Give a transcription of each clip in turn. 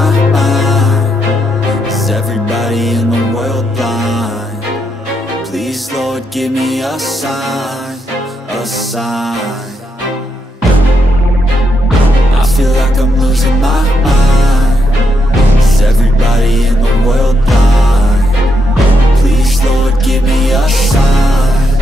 my mind. Is everybody in the world blind? Please, Lord, give me a sign, a sign. I feel like I'm losing my mind. Is everybody in the world blind? Please, Lord, give me a sign,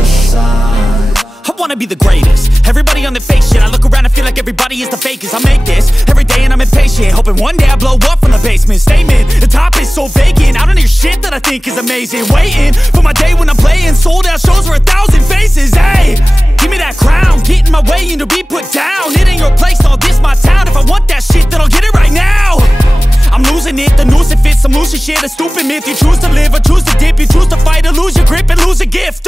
a sign. I wanna be the greatest. Everybody on the fake shit. I look around and feel like everybody is the fakest. I make this every day and I'm impatient, hoping one day I blow up from the basement. Statement, the top is so vacant. I don't hear shit that I think is amazing. Waiting for my day when I'm playing sold out shows for 1,000 faces. Hey, give me that crown, get in my way and to be put down. It ain't your place, all this my town. If I want that shit, then I'll get it right now. I'm losing it, the noose it fits. I'm losing shit, a stupid myth. You choose to live or choose to dip. You choose to fight or lose your grip and lose a gift.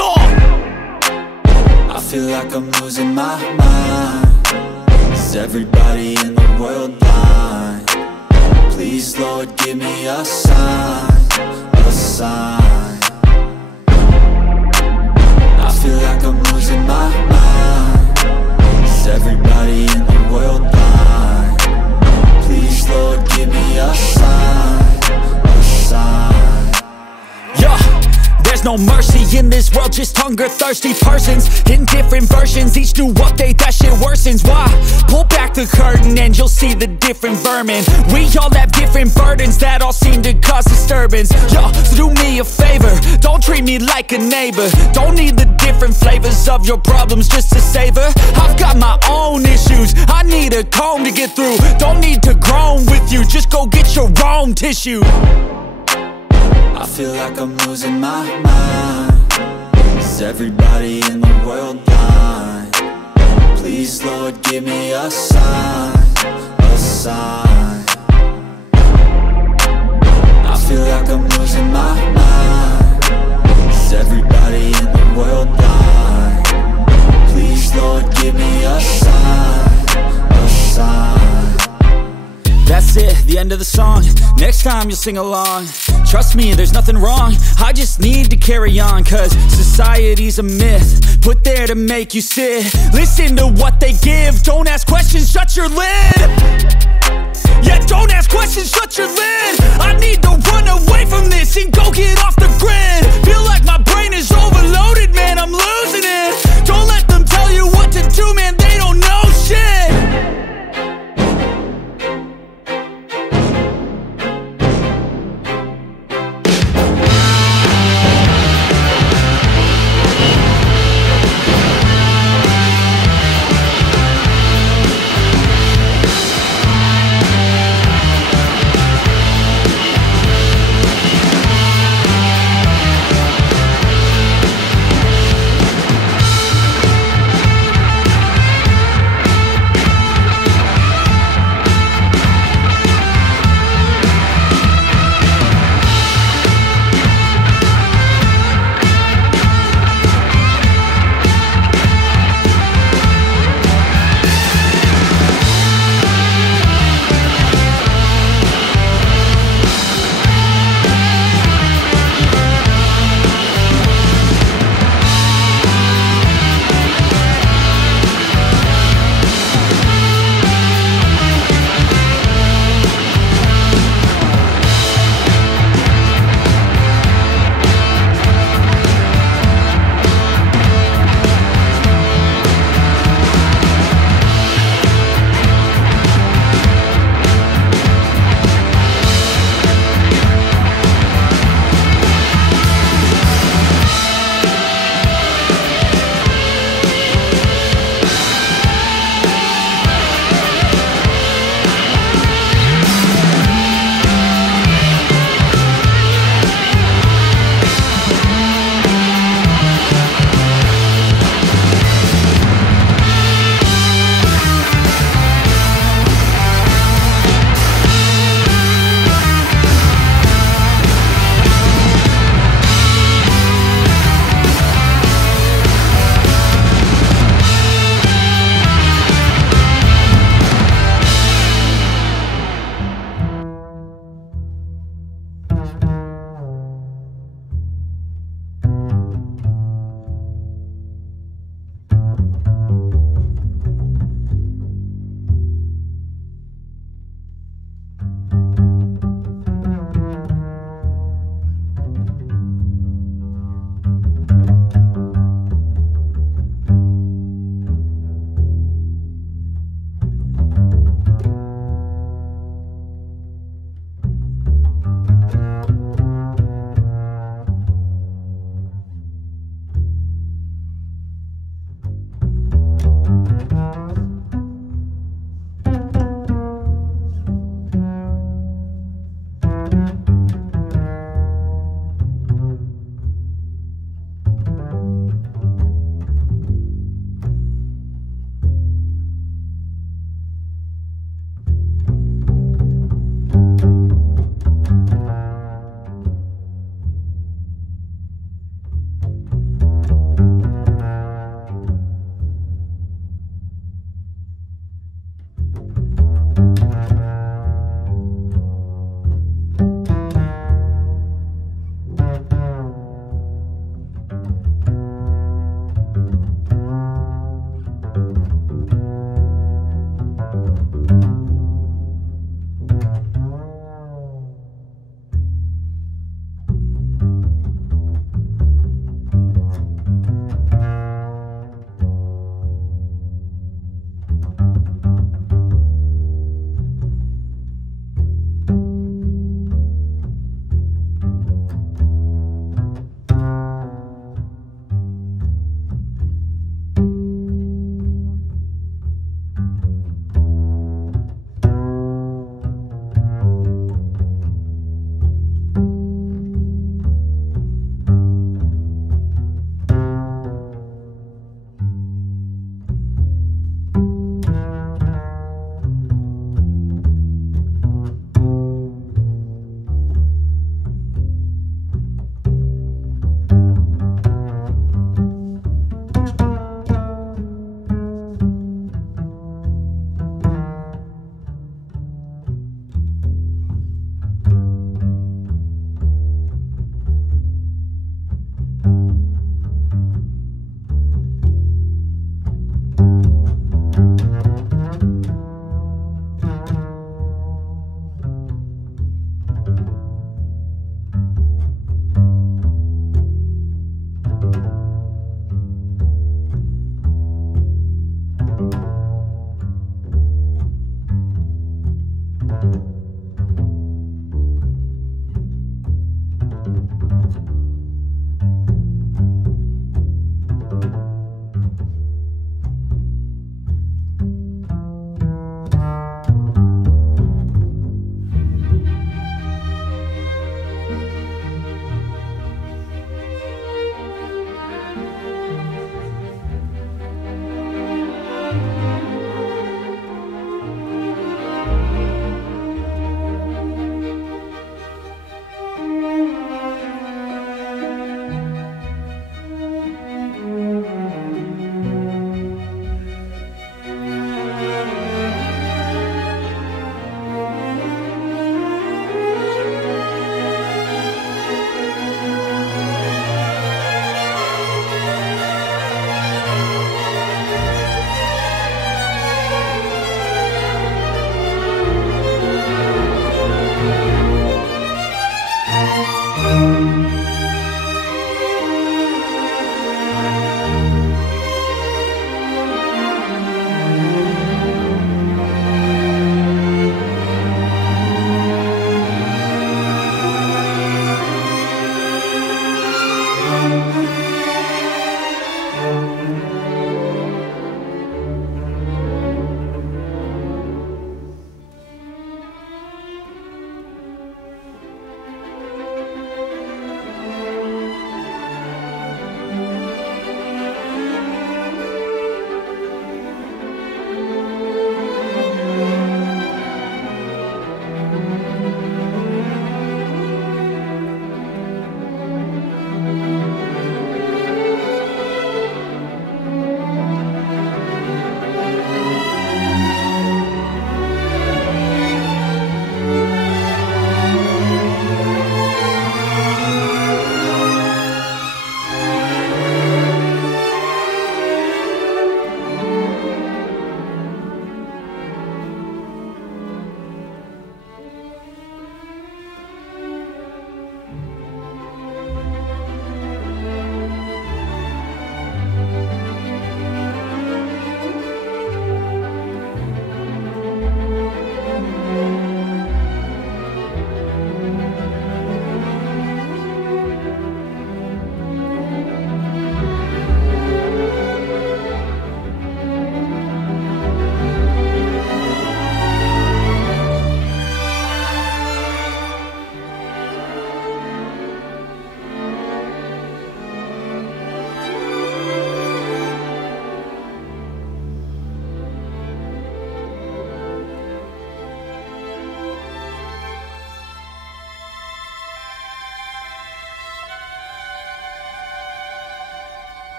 I feel like I'm losing my mind. Is everybody in the world blind? Please, Lord, give me a sign, a sign. I feel like I'm losing my mind. Is everybody in the world blind? Please, Lord, give me a sign, a sign. Yeah. There's no mercy in this world, just hunger-thirsty persons in different versions. Each new update, that shit worsens. Why? Pull back the curtain and you'll see the different vermin. We all have different burdens that all seem to cause disturbance. Yo, so do me a favor, don't treat me like a neighbor. Don't need the different flavors of your problems just to savor. I've got my own issues, I need a comb to get through. Don't need to groan with you, just go get your own tissue. I feel like I'm losing my mind. Is everybody in the world blind? Please, Lord, give me a sign, a sign. I feel like I'm losing my mind. Is everybody in the world blind? Please, Lord, give me a sign, a sign. That's it, the end of the song. Next time you'll sing along. Trust me, there's nothing wrong. I just need to carry on, cause society's a myth put there to make you sit. Listen to what they give. Don't ask questions, shut your lid. Yeah, don't ask questions, shut your lid. I need to run away from this and go get off the grid. Feel like my brain is overloaded, man, I'm losing it. Don't let them tell you what to do, man, they don't know shit.